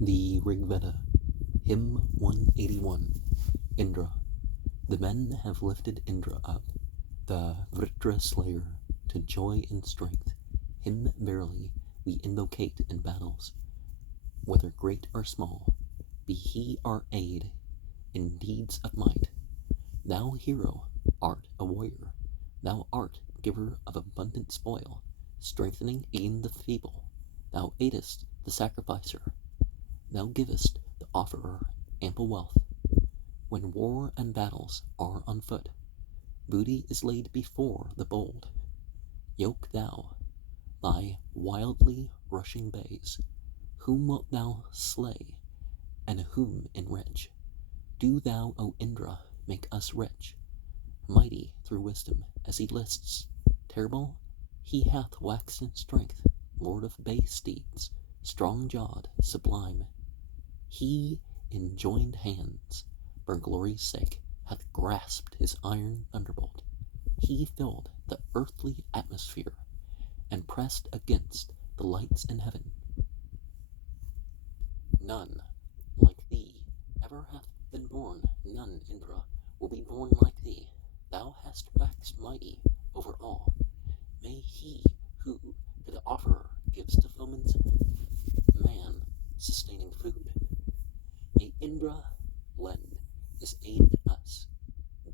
The Rigveda, Hymn 181, Indra. The men have lifted Indra up, the Vritra slayer, to joy and strength. Him verily we invocate in battles, whether great or small. Be he our aid in deeds of might. Thou hero art a warrior, thou art giver of abundant spoil, strengthening e'en the feeble. Thou aidest the sacrificer, thou givest the offerer ample wealth. When war and battles are on foot, booty is laid before the bold. Yoke thou thy wildly rushing bays. Whom wilt thou slay, and whom enrich? Do thou, O Indra, make us rich, mighty through wisdom as he lists. Terrible he hath waxed in strength, lord of bay steeds, strong-jawed, sublime. He in joined hands, for glory's sake, hath grasped his iron thunderbolt. He filled the earthly atmosphere, and pressed against the lights in heaven. None like thee ever hath been born, none, Indra, will be born like thee. Thou hast waxed mighty over all. May he who to the offerer gives to foeman's man sustaining food, may Indra lend his aid to us.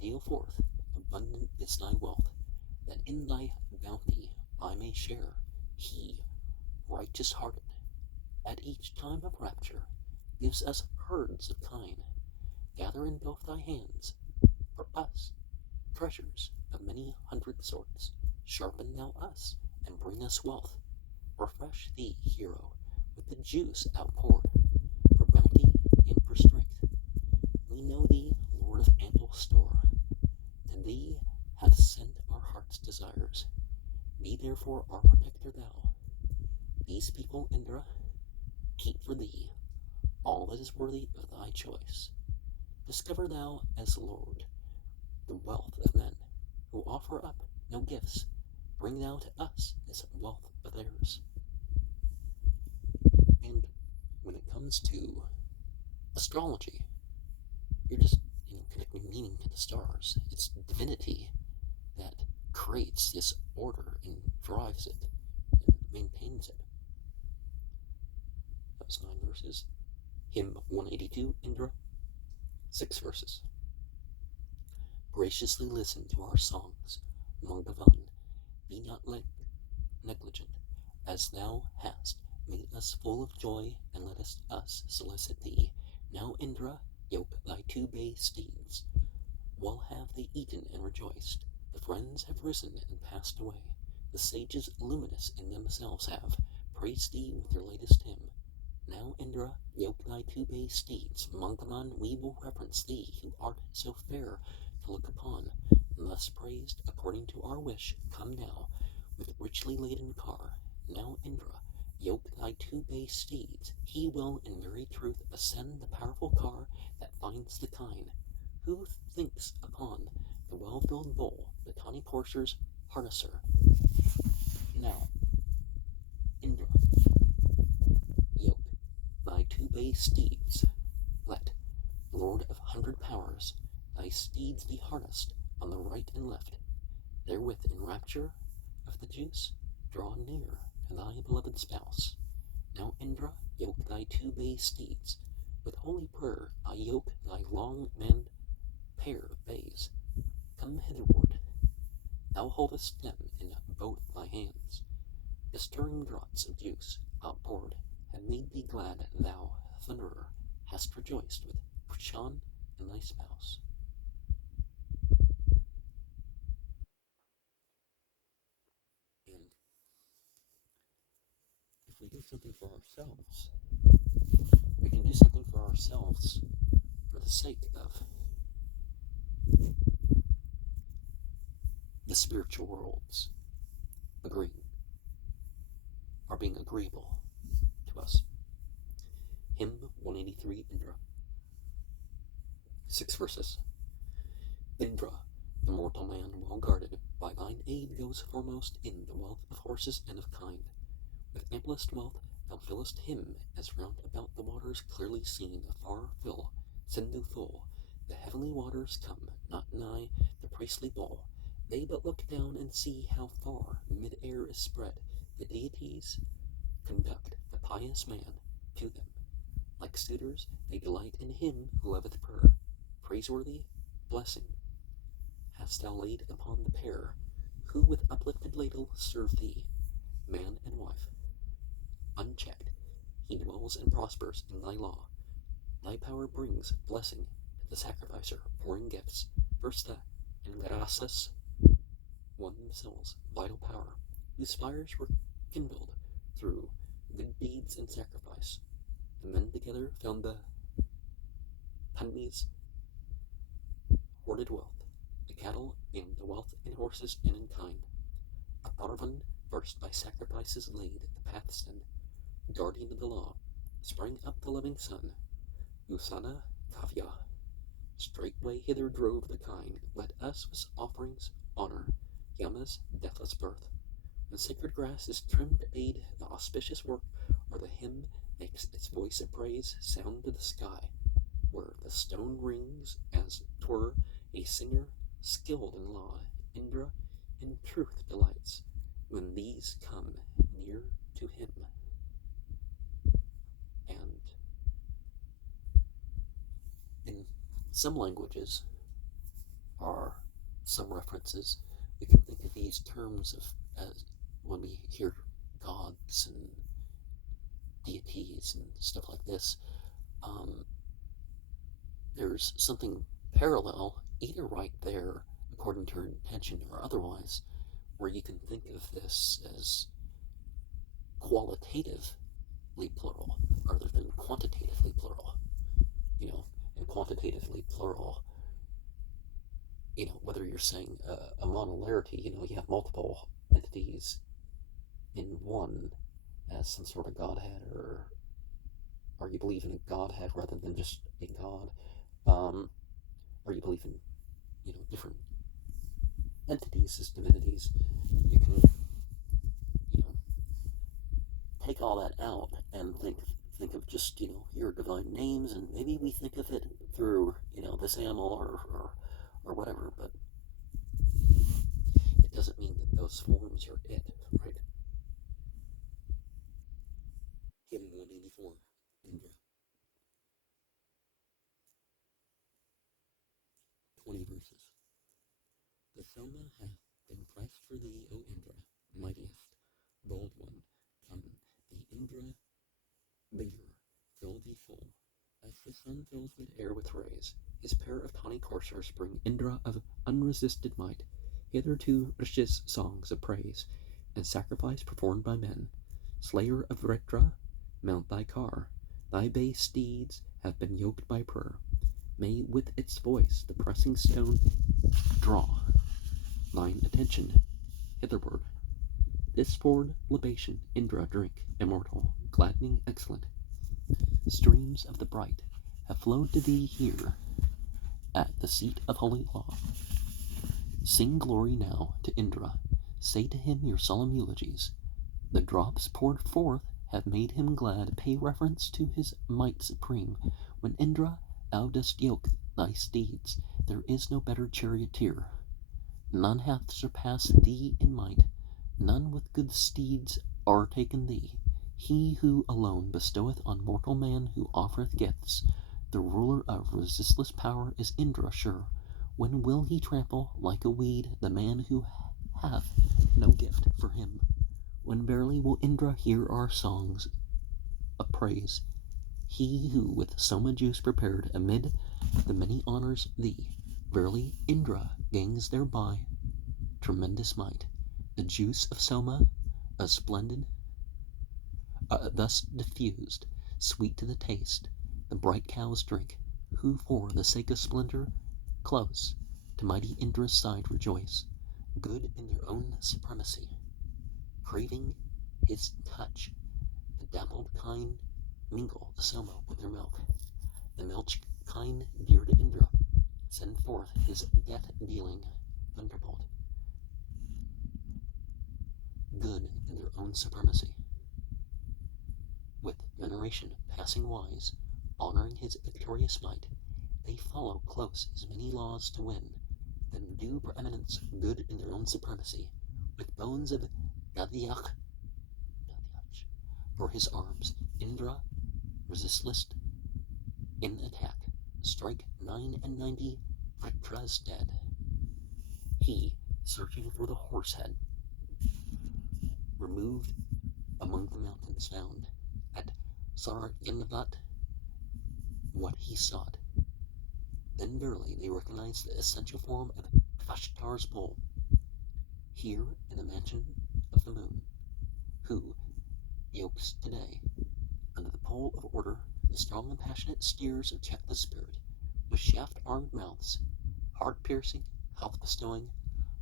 Deal forth, abundant is thy wealth, that in thy bounty I may share. He, righteous-hearted, at each time of rapture, gives us herds of kine. Gather in both thy hands, for us, treasures of many hundred sorts. Sharpen thou us, and bring us wealth. Refresh thee, hero, with the juice outpoured, for bounty and for strength. We know thee, Lord of ample store. To thee hath sent our heart's desires. Be therefore our protector thou. These people, Indra, keep for thee all that is worthy of thy choice. Discover thou as Lord the wealth of men, who offer up no gifts. Bring thou to us this wealth of theirs. And when it comes to astrology, you're just connecting meaning to the stars. It's divinity that creates this order and drives it and maintains it. That was 9 verses. Hymn 182, Indra, 6 verses. Graciously listen to our songs, Mangavan. Be not negligent, as thou hast made us full of joy, and let us solicit thee. Now, Indra, yoke thy 2 bay steeds. Well have they eaten and rejoiced. The friends have risen and passed away. The sages luminous in themselves have praised thee with their latest hymn. Now, Indra, yoke thy 2 bay steeds. Mangaman, we will reverence thee, who art so fair to look upon. And thus praised according to our wish, come now with richly laden car. Now, Indra, yoke thy 2 bay steeds. He will in very truth ascend the powerful car that finds the kine. Who thinks upon the well-filled bowl, the tawny courser's harnesser? Now, Indra, yoke thy 2 bay steeds. Let, Lord of 100 powers, thy steeds be harnessed on the right and left. Therewith in rapture of the juice, draw near to thy beloved spouse. Now, Indra, yoke thy 2 bay steeds. With holy prayer I yoke thy long-manned pair of bays. Come hitherward. Thou holdest them in both thy hands. The stirring draughts of juice outpoured have made thee glad. Thou, thunderer, hast rejoiced with Krishan and thy spouse. And if we do something for ourselves, we can do something for ourselves for the sake of the spiritual worlds being agreeable to us. Hymn 183, Indra. 6 verses. Indra, the mortal man well guarded, by thine aid goes foremost in the wealth of horses and of kind. With amplest wealth Thou fillest him as round about the waters clearly seen afar fill, Sindhu full. The heavenly waters come not nigh the priestly bowl. They but look down and see how far mid-air is spread. The deities conduct the pious man to them. Like suitors, they delight in him who loveth prayer. Praiseworthy blessing hast thou laid upon the pair, who with uplifted ladle serve thee, man and wife. Unchecked, he dwells and prospers in thy law. Thy power brings blessing to the sacrificer, pouring gifts. First that, and gracias won themselves vital power, whose fires were kindled through good deeds and sacrifice, and then together found the Pandis hoarded wealth, the cattle and the wealth in horses and in kind. A Parvan, first by sacrifices laid the paths and guardian of the law, sprang up the living sun. Usana Kavya, straightway hither drove the kind. Let us with offerings honor Yama's deathless birth. When sacred grass is trimmed to aid the auspicious work, or the hymn makes its voice of praise sound to the sky, where the stone rings as 'twere a singer skilled in law. Indra in truth delights when these come near to him. And in some languages are some references. We can think of these terms as when we hear gods and deities and stuff like this. There's something parallel, either right there, according to your intention, or otherwise, where you can think of this as qualitatively plural rather than quantitatively plural. And quantitatively plural, whether you're saying a monolarity, you have multiple entities in one as some sort of godhead, or you believe in a godhead rather than just a god, or you believe in, different entities as divinities. You can, take all that out and think of just, your divine names, and maybe we think of it through, this animal or whatever, but it doesn't mean that those forms are it, right? Hymn 184, Indra. 20 verses. The Soma hath been pressed for thee, O Indra, mightiest, bold one. Come, the Indra beater, fill thee full. As the sun fills mid-air with rays, his pair of tawny coursers bring Indra of unresisted might. Hitherto Rish's songs of praise and sacrifice performed by men. Slayer of Vritra, mount thy car. Thy bay steeds have been yoked by prayer. May with its voice the pressing stone draw thine attention hitherward. This poured libation Indra drink, immortal, gladdening, excellent. Streams of the bright have flowed to thee here at the seat of holy law. Sing glory now to Indra. Say to him your solemn eulogies. The drops poured forth have made him glad. Pay reverence to his might supreme. When Indra, thou dost yoke thy steeds, there is no better charioteer. None hath surpassed thee in might. None with good steeds o'ertaken thee. He who alone bestoweth on mortal man, who offereth gifts, the ruler of resistless power, is Indra sure. When will he trample like a weed the man who hath no gift for him? When verily will Indra hear our songs of praise, he who with Soma juice prepared amid the many honors thee? Verily Indra gains thereby tremendous might. The juice of Soma, a splendid, thus diffused, sweet to the taste, the bright cows drink, who for the sake of splendor, close to mighty Indra's side rejoice, good in their own supremacy, craving his touch. The dappled kine mingle the Soma with their milk. The milch kine dear to Indra, send forth his death-dealing thunderbolt, good in their own supremacy. With veneration passing wise, honoring his victorious might, they follow close as many laws to win, than due preeminence good in their own supremacy, with bones of Dadyach for his arms, Indra, resistless in attack, strike 99 Vritra's dead. He, searching for the horse head, removed among the mountains found, at Saryanvat, what he sought. Then verily they recognized the essential form of Vashtar's bull, here in the mansion of the moon, who yokes today, under the pole of order, the strong and passionate steers of checkless spirit, with shaft-armed mouths, heart-piercing, health-bestowing.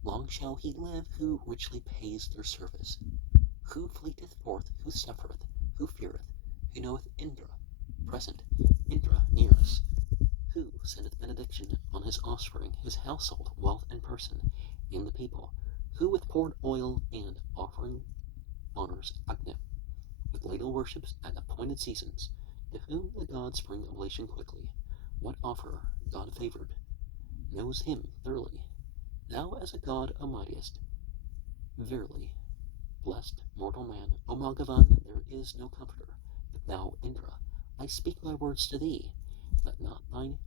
Long shall he live who richly pays their service, who fleeteth forth, who suffereth, who feareth, who knoweth Indra, present, Indra near us, who sendeth benediction on his offspring, his household, wealth, and person, and the people, who with poured oil and offering honors Agni, with ladle worships at appointed seasons, to whom the gods bring oblation quickly. What offer God favored knows him thoroughly. Thou as a god, O mightiest, verily, blessed mortal man, O Bhagavan, there is no comforter. But thou, Indra, I speak my words to thee. Let not thine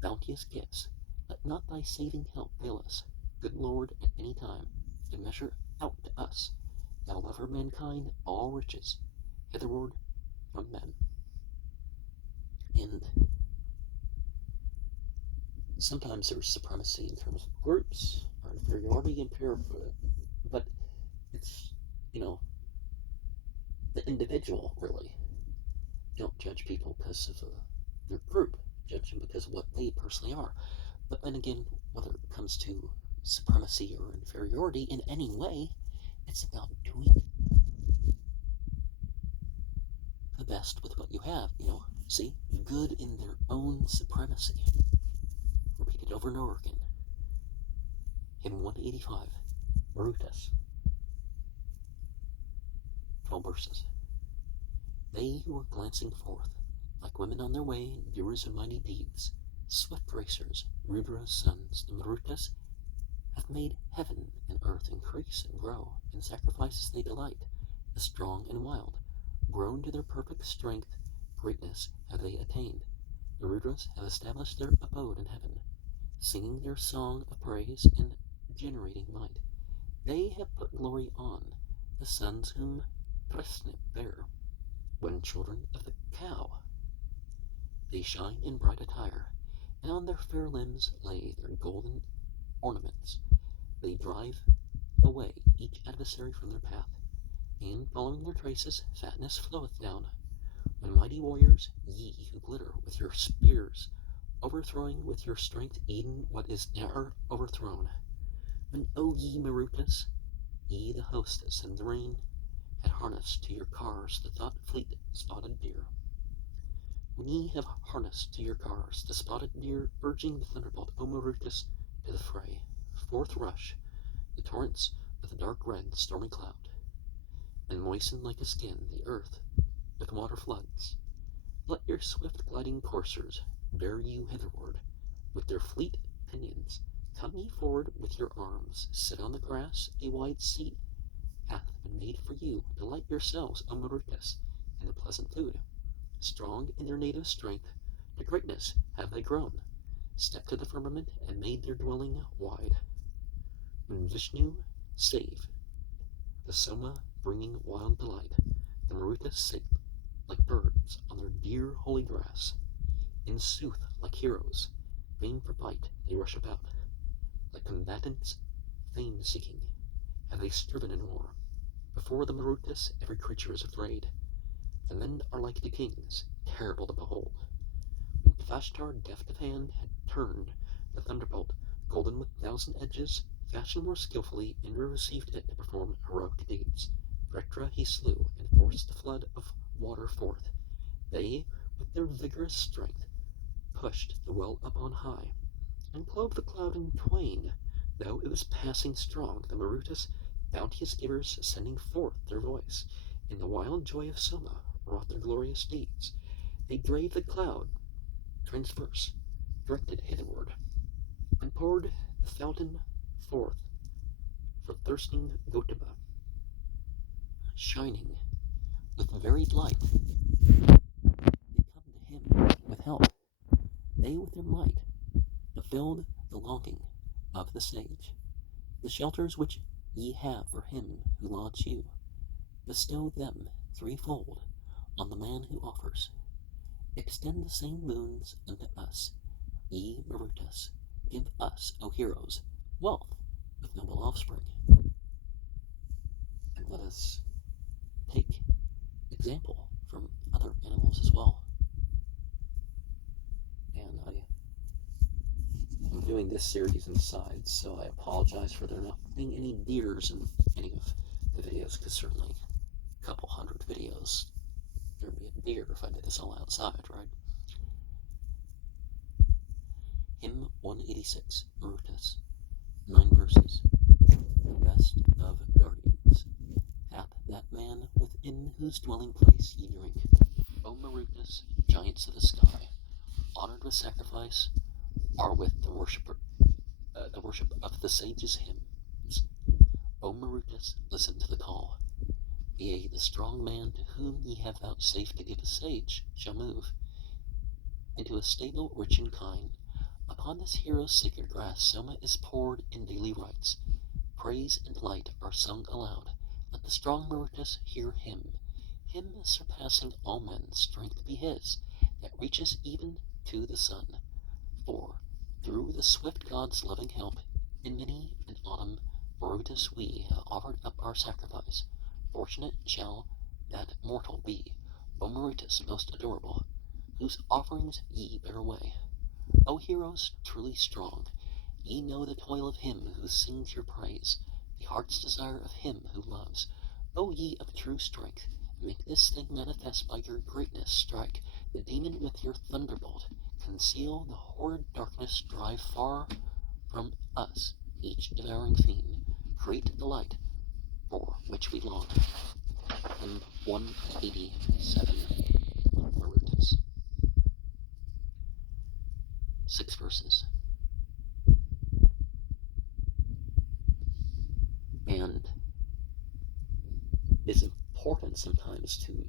bounteous gifts, let not thy saving help fail us, good Lord, at any time, and measure out to us, thou lover of mankind, all riches, hitherward from men. And sometimes there's supremacy in terms of groups, or inferiority and pure, but it's, the individual, really. You don't judge people because of their group, judge them because of what they personally are. But then again, whether it comes to supremacy or inferiority in any way, it's about doing the best with what you have, see, good in their own supremacy. Repeated over and over again. Hymn 185, Marutas. 12 verses. They who are glancing forth, like women on their way, doers of mighty deeds, swift racers, Rudra's sons, the Marutas, have made heaven and earth increase and grow, in sacrifices they delight, the strong and wild, grown to their perfect strength, greatness have they attained. The Rudras have established their abode in heaven, singing their song of praise and generating might. They have put glory on the sons whom Presnip bare, when children of the cow. They shine in bright attire, and on their fair limbs lay their golden ornaments. They drive away each adversary from their path, and following their traces, fatness floweth down. When mighty warriors, ye who glitter with your spears, overthrowing with your strength even what is ne'er overthrown. When, O ye Marutas, ye the host that send the rain, had harnessed to your cars the thought fleet spotted deer. When ye have harnessed to your cars the spotted deer, urging the thunderbolt, O Marutas, to the fray, forth rush the torrents with the dark red stormy cloud, and moisten like a skin the earth with water floods. Let your swift gliding coursers bear you hitherward, with their fleet pinions. Come ye forward with your arms, sit on the grass, a wide seat hath been made for you. Delight yourselves, O Marutas, in the pleasant food. Strong in their native strength, to greatness have they grown, stepped to the firmament and made their dwelling wide. When Vishnu save, the Soma bringing wild delight, the Marutas sit like birds on their dear holy grass. In sooth, like heroes, vain for fight, they rush about, like combatants fame seeking, have they striven in war. Before the Marutas every creature is afraid. The men are like to kings, terrible to behold. When Vashtar, deft of hand, had turned the thunderbolt, golden with 1,000 edges, fashioned more skillfully, Indra received it to perform heroic deeds. Vritra he slew, and forced the flood of water forth. They, with their vigorous strength, pushed the well up on high, and clove the cloud in twain. Though it was passing strong, the Marutas, bounteous givers, sending forth their voice, In the wild joy of Soma wrought their glorious deeds. They drave the cloud transverse, directed hitherward, and poured the fountain forth for thirsting Gotama, shining with varied light. They come to him with help. They with their might fulfilled the longing of the sage. The shelters which ye have for him who lauds you, bestow them threefold on the man who offers. Extend the same boons unto us, ye Marutas. Give us, O heroes, wealth with noble offspring. And let us take example from other animals as well. And I'm doing this series in sides, so I apologize for there not being any deers in any of the videos, because certainly a couple hundred videos, there'd be a deer if I did this all outside, right? Hymn 186, Marutas, 9 verses. The best of guardians hath that man within whose dwelling place ye drink. O Marutas, giants of the sky, honored with sacrifice, are with the worship of the sages' hymns. O Marutas, listen to the call. Yea, the strong man to whom ye have vouchsafed to give a sage shall move into a stable rich and kind. Upon this hero's sacred grass Soma is poured in daily rites. Praise and light are sung aloud. Let the strong Marutas hear him surpassing all men, strength be his, that reaches even to the sun. For through the swift god's loving help, in many an autumn Marutas we have offered up our sacrifice. Fortunate shall that mortal be, O Marutas most adorable, whose offerings ye bear away. O heroes truly strong, ye know the toil of him who sings your praise, the heart's desire of him who loves. O ye of true strength, make this thing manifest by your greatness. Strike the demon with your thunderbolt, conceal the horrid darkness, drive far from us each devouring fiend, create the light for which we long. Hymn 187, Marutas. 6 verses. And it's important sometimes to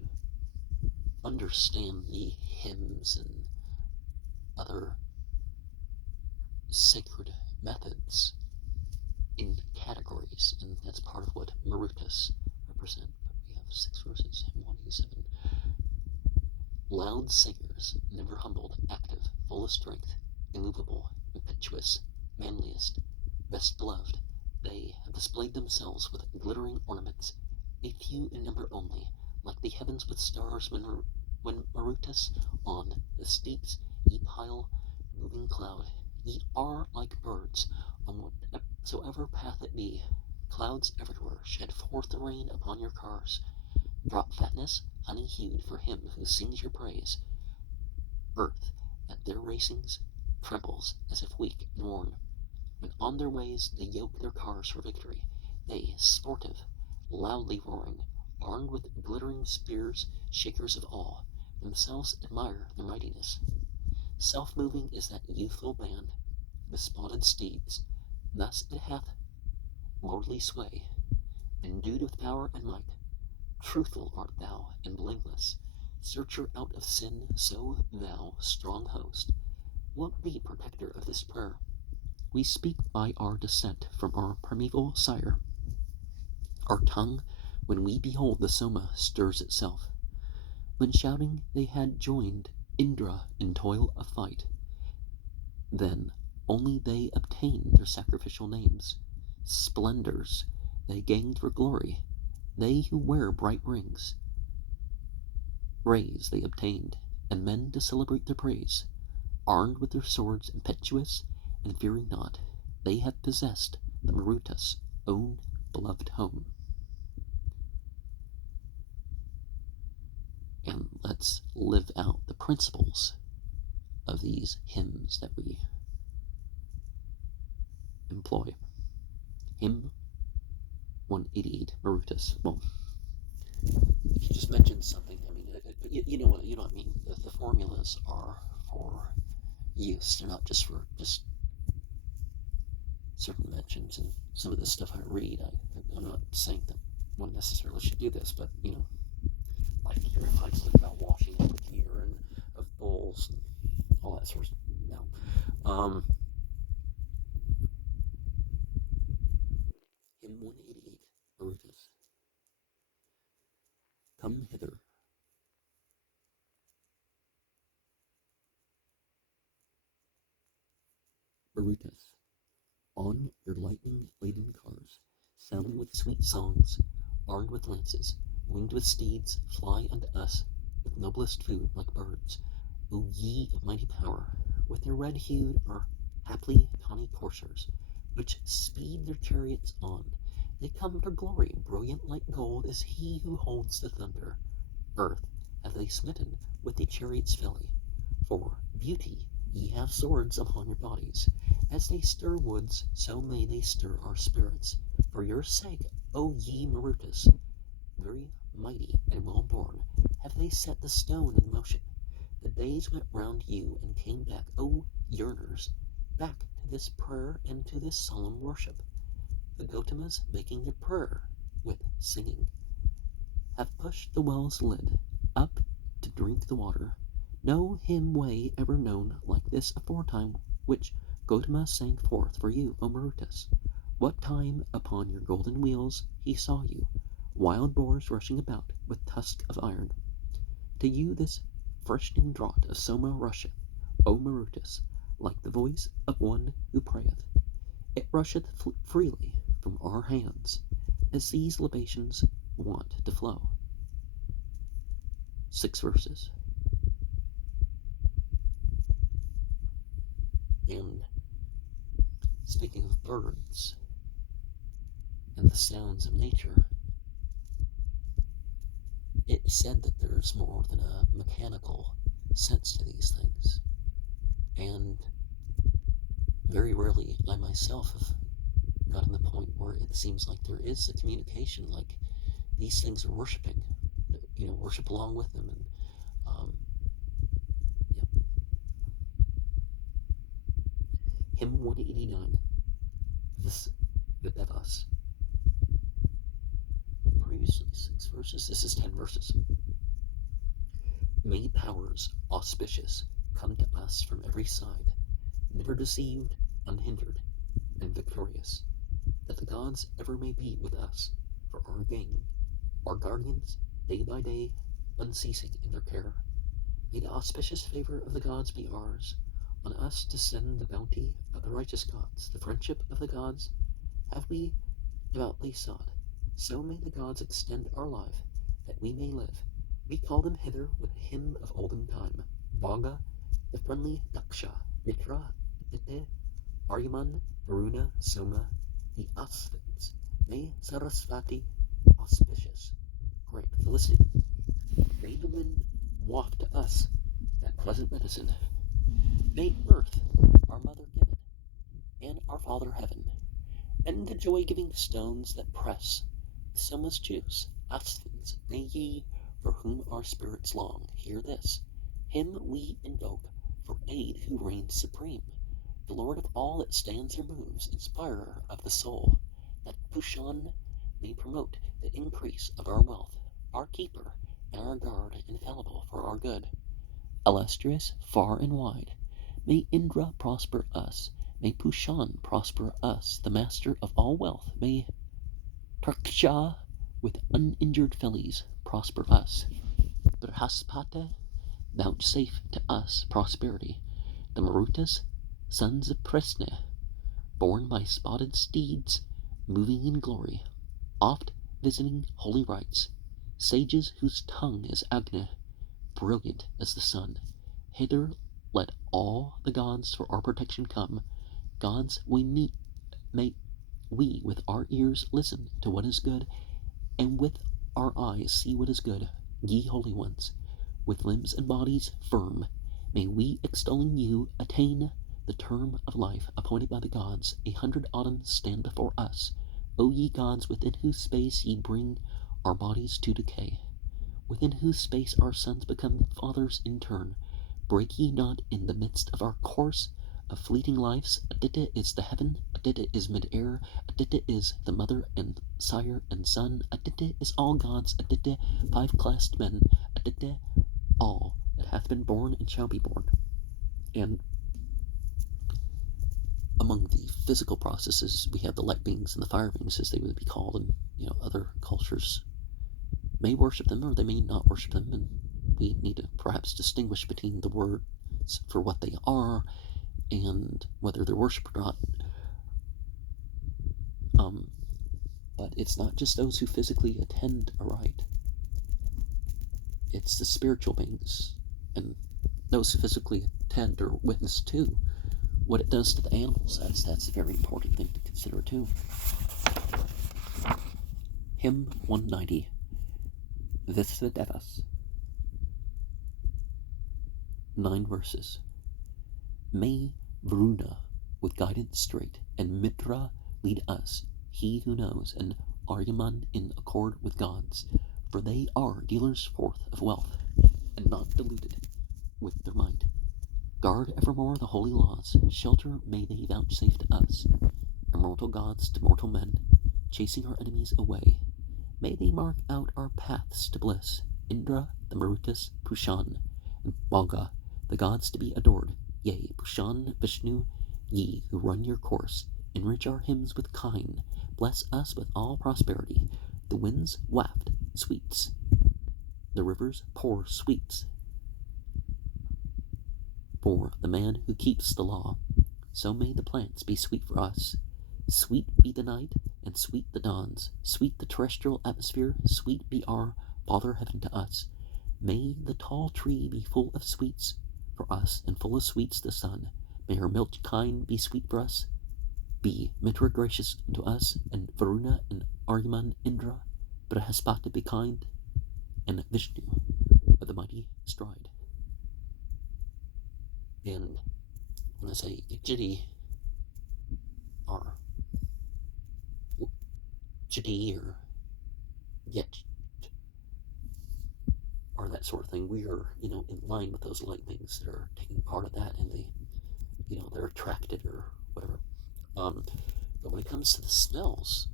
understand the hymns and other sacred methods in categories, and that's part of what Marutas represent. But we have 6 verses, hymn 187. Loud singers, never humbled, active, full of strength, immovable, impetuous, manliest, best beloved, they have displayed themselves with glittering ornaments, a few in number only, like the heavens with stars when Marutas on the steeps ye pile moving cloud. Ye are like birds on whatsoever path it be. Clouds everywhere shed forth the rain upon your cars. Drop fatness, honey-hued for him who sings your praise. Earth, at their racings, trembles as if weak and worn. When on their ways they yoke their cars for victory, they, sportive, loudly roaring, armed with glittering spears, shakers of awe, themselves admire their mightiness. Self-moving is that youthful band, bespotted steeds. Thus it hath lordly sway, endued with power and might. Truthful art thou and blameless, searcher out of sin, so thou, strong host, wilt be protector of this prayer. We speak by our descent from our primeval sire. Our tongue, when we behold the Soma, stirs itself. When shouting they had joined Indra in toil of fight, then only they obtained their sacrificial names. Splendors they gained for glory, they who wear bright rings. Rays they obtained, and men to celebrate their praise. Armed with their swords, impetuous and fearing not, they have possessed the Marutas' own beloved home. And let's live out the principles of these hymns that we employ. Hymn 188, Marutas. Well, just mentioned something. I mean, you know what I mean. The formulas are for use. They're not just for just certain mentions. And some of the stuff I read, I'm not saying that one necessarily should do this, but like here if I talk about washing up with urine of bulls and all that sort of stuff. No. Hymn 188, Marutas. Come hither. Marutas, on your lightning-laden cars, sounding with sweet songs, armed with lances, winged with steeds, fly unto us with noblest food like birds. O ye of mighty power, with their red-hued or haply tawny coursers, which speed their chariots on, they come for glory, brilliant like gold as he who holds the thunder. Earth have they smitten with the chariot's felly. For beauty ye have swords upon your bodies. As they stir woods, so may they stir our spirits. For your sake, O ye Marutas, very mighty and well born, have they set the stone in motion. The days went round you and came back, O yearners, back to this prayer and to this solemn worship. The Gautamas, making their prayer with singing, have pushed the well's lid up to drink the water. No hymn way ever known like this aforetime, which Gautama sang forth for you, O Marutas. What time upon your golden wheels he saw you, wild boars rushing about with tusk of iron. To you this freshening draught of Soma rusheth, O Marutas, like the voice of one who prayeth. It rusheth freely from our hands, as these libations want to flow. 6 verses. And speaking of birds and the sounds of nature, it's said that there's more than a mechanical sense to these things. And very rarely I myself have gotten to the point where it seems like there is a communication, like these things are worshiping, worship along with them. And Hymn 189, the Vedas. Previously 6 verses, this is 10 verses. May powers auspicious come to us from every side, never deceived, unhindered, and victorious, that the gods ever may be with us for our gain, our guardians, day by day, unceasing in their care. May the auspicious favor of the gods be ours, on us to send the bounty of the righteous gods, the friendship of the gods have we devoutly sought. So may the gods extend our life, that we may live. We call them hither with a hymn of olden time. Vaga, the friendly Daksha, Mitra, Aditya, Aryaman, Varuna, Soma, the Asvins. May Sarasvati, auspicious, grant felicity. May the wind waft to us that pleasant medicine. May earth, our mother given, and our father heaven, and the joy-giving stones that press the Soma's juice, Asvins, may ye, for whom our spirits long, hear this. Him we invoke for aid who reigns supreme, the Lord of all that stands or moves, inspirer of the soul, that Pushan may promote the increase of our wealth, our keeper, and our guard infallible for our good. Illustrious, far and wide, may Indra prosper us, may Pushan prosper us, the master of all wealth, may Tarksha with uninjured fellies prosper us. Brihaspati vouchsafe to us prosperity, the Marutas, sons of Presne, borne by spotted steeds, moving in glory, oft visiting holy rites, sages whose tongue is Agni, brilliant as the sun. Hither let all the gods for our protection come. Gods we meet, may we with our ears listen to what is good, and with our eyes see what is good. Ye holy ones, with limbs and bodies firm, may we, extolling you, attain the term of life appointed by the gods. 100 autumns stand before us, O ye gods, within whose space ye bring our bodies to decay. within whose space our sons become fathers in turn. Break ye not in the midst of our course of fleeting lives. Aditya is the heaven, Aditya is mid-air, Aditya is the mother and sire and son, Aditya is all gods, Aditya five-classed men, Aditya all that hath been born and shall be born. And among the physical processes, we have the light beings and the fire beings, as they would be called, and other cultures may worship them or they may not worship them, and we need to perhaps distinguish between the words for what they are and whether they're worshipped or not. But it's not just those who physically attend a rite. It's the spiritual beings and those who physically attend or witness to what it does to the animals. That's a very important thing to consider too. Hymn 190, Vedas, 9 verses. May Varuna with guidance straight, and Mitra lead us, he who knows, and Aryaman in accord with gods, for they are dealers forth of wealth, and not deluded with their might. Guard evermore the holy laws, shelter may they vouchsafe to us, immortal gods to mortal men, chasing our enemies away. May they mark out our paths to bliss, Indra, the Marutas, Pushan, and Balga, the gods to be adored, yea, Pushan, Vishnu, ye who run your course, enrich our hymns with kine, bless us with all prosperity. The winds waft sweets, the rivers pour sweets, for the man who keeps the law. So may the plants be sweet for us. Sweet be the night, and sweet the dawns, sweet the terrestrial atmosphere, sweet be our Father Heaven to us. May the tall tree be full of sweets for us, and full of sweets the sun. May her milk kine be sweet for us. Be Mitra gracious unto us, and Varuna and Aryaman Indra, Brihaspati be kind, and Vishnu of the mighty stride. And when I say Jiti, or Jiti, or Yet, or that sort of thing, we are, in line with those light beings that are taking part of that, and they're attracted or whatever. But when it comes to the smells,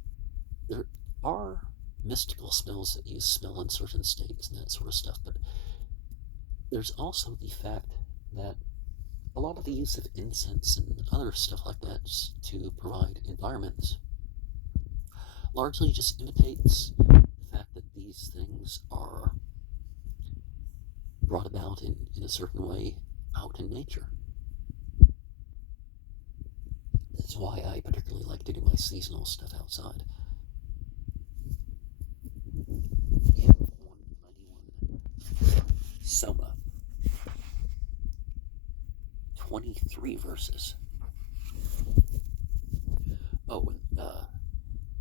there are mystical smells that you smell in certain states and that sort of stuff, but there's also the fact that a lot of the use of incense and other stuff like that to provide environments largely just imitates the fact that these things are brought about in a certain way out in nature. That's why I particularly like to do my seasonal stuff outside. 191. Soma. 23 verses. Oh, and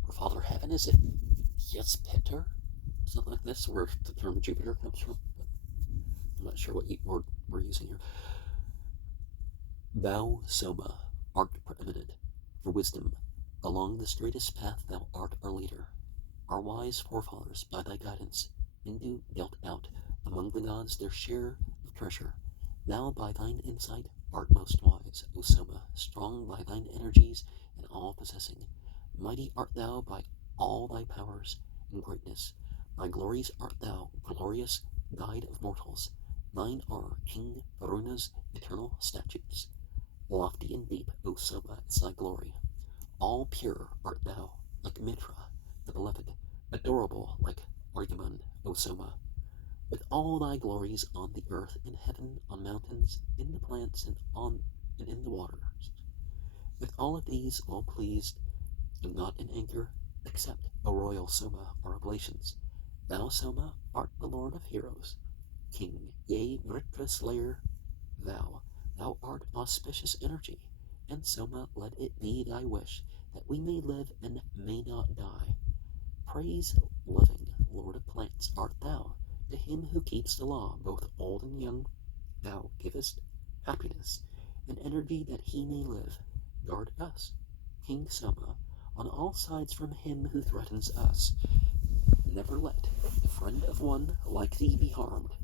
for Father Heaven, is it Yes Peter? Something like this, where the term Jupiter comes from. I'm not sure what word we're using here. Thou, Soma, art preeminent for wisdom. Along the straightest path thou art our leader. Our wise forefathers, by thy guidance, Hindu dealt out among the gods their share of treasure. Thou by thine insight art most wise, O Soma, strong by thine energies and all-possessing. Mighty art thou by all thy powers and greatness. By glories art thou, glorious guide of mortals. Thine are King Varuna's eternal statutes. Lofty and deep, O Soma, is thy glory. All pure art thou, like Mitra, the beloved, adorable like Aryaman, O Soma. With all thy glories on the earth, in heaven, on mountains, in the plants, and in the waters. With all of these, well pleased, and not in anger, accept, O royal Soma, our oblations. Thou, Soma, art the lord of heroes, king, yea, Mritra slayer, thou art auspicious energy, and Soma, let it be thy wish, that we may live and may not die. Praise loving lord of plants art thou, to him who keeps the law, both old and young, thou givest happiness and energy that he may live. Guard us, King Soma, on all sides from him who threatens us. Never let the friend of one like thee be harmed,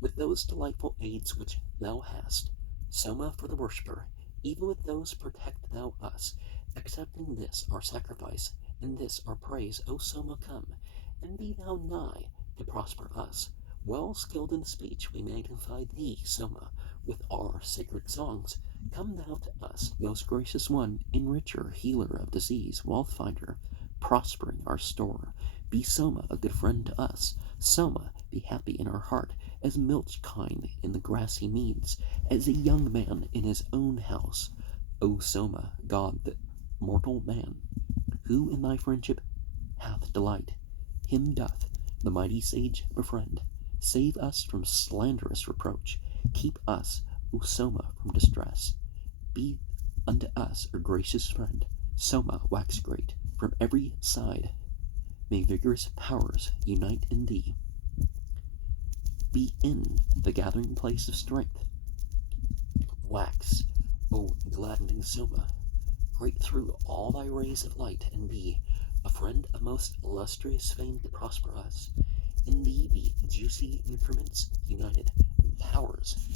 with those delightful aids which thou hast. Soma for the worshipper, even with those protect thou us, accepting this our sacrifice, and this our praise, O Soma, come, and be thou nigh to prosper us. Well skilled in speech, we magnify thee, Soma, with our sacred songs. Come thou to us, most gracious one, enricher, healer of disease, wealth finder, prospering our store. Be Soma a good friend to us. Soma, be happy in our heart, as milch kine in the grassy meads, as a young man in his own house. O Soma, God the mortal man, who in thy friendship hath delight, him doth the mighty sage befriend. Save us from slanderous reproach. Keep us, O Soma, from distress. Be unto us a gracious friend. Soma, wax great from every side. May vigorous powers unite in thee. Be in the gathering place of strength. Wax, O gladdening Soma, great through all thy rays of light, and be a friend of most illustrious fame to prosper us. In thee be juicy increments united, and powers,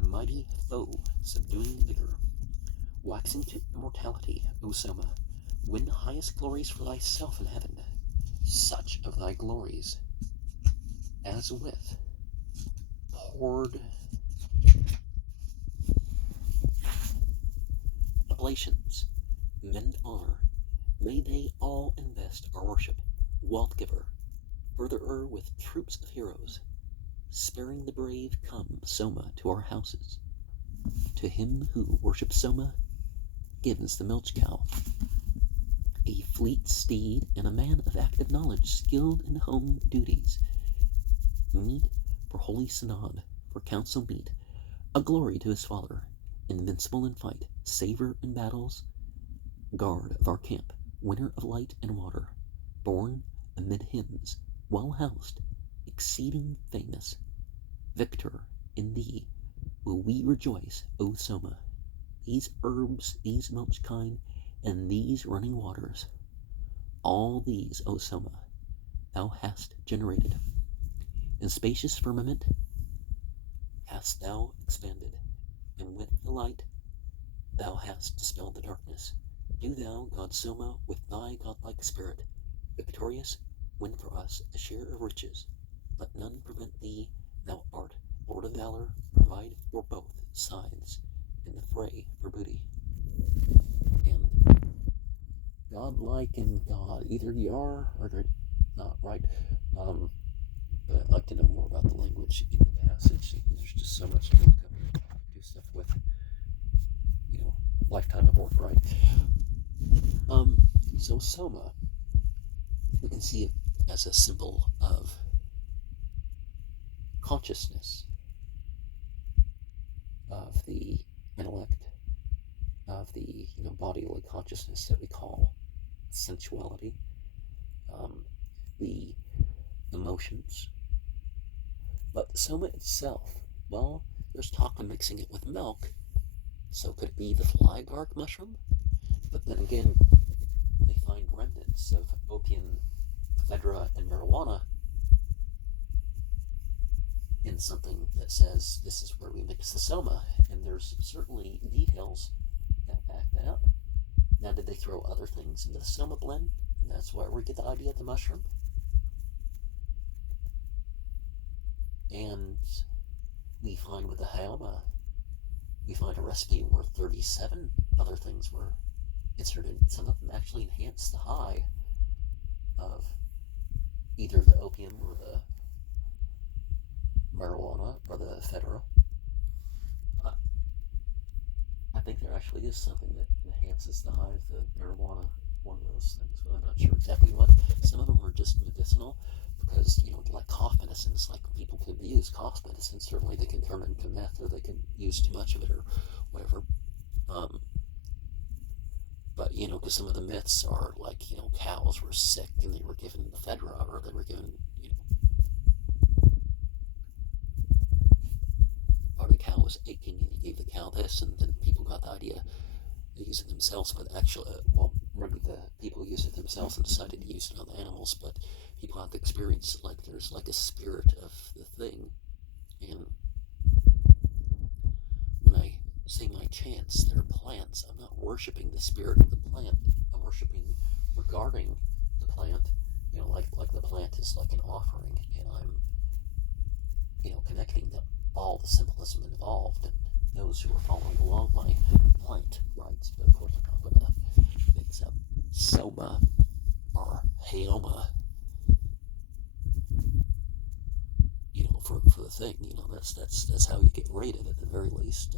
and mighty foe subduing vigor. Wax into immortality, O Soma, win highest glories for thyself in heaven, such of thy glories as with poured oblations mend honor. May they all invest our worship, wealth giver, furtherer with troops of heroes. Sparing the brave, come, Soma, to our houses. To him who worships Soma gives the milch cow. A fleet steed and a man of active knowledge, skilled in home duties. Meet for holy synod, for council meet, a glory to his father, invincible in fight, saver in battles, guard of our camp, winner of light and water, born amid hymns, well housed, exceeding famous, victor in thee will we rejoice, O Soma. These herbs, these milch kine, and these running waters, all these, O Soma, thou hast generated. In spacious firmament hast thou expanded, and with the light thou hast dispelled the darkness. Do thou, God Soma, with thy godlike spirit, victorious, win for us a share of riches. Let none prevent thee, thou art Lord of valor, provide for both sides in the fray for booty. And godlike and God, either you are or you're not, right? But I'd like to know more about the language in the passage. There's just so much to look up and do stuff with, lifetime of work, right? So Soma, we can see it as a symbol of consciousness, of the intellect, of the bodily consciousness that we call sensuality, the emotions. But Soma itself, well, there's talk of mixing it with milk, so could it be the fly bark mushroom? But then again, they find remnants of opium, ephedra, and marijuana in something that says this is where we mix the Soma, and there's certainly details that back that up. Now, did they throw other things into the Soma blend? And that's where we get the idea of the mushroom. And we find with the Hayama, we find a recipe where 37 other things were inserted. Some of them actually enhance the high of either the opium or the marijuana or the ephedra. I think there actually is something that enhances the high of the marijuana, one of those things, but I'm not sure exactly what. Some of them are just medicinal because, like cough medicines, like people could use cough medicine, certainly they can turn into meth or they can use too much of it or whatever. But, because some of the myths are like, cows were sick and they were given ephedra or they were given, or the cow was aching and you gave the cow this, and then people got the idea of using themselves, but actually, maybe the people use it themselves and decided to use it on the animals, but people have to experience it like there's like a spirit of the thing. And when I say my chants, they're plants. I'm not worshiping the spirit of the plant. I'm worshiping regarding the plant, like the plant is like an offering, and I'm, connecting to all the symbolism involved and those who are following along my plant rites. But of course, I'm not going to mix up Soma or Heoma, for the thing. That's how you get rated at the very least.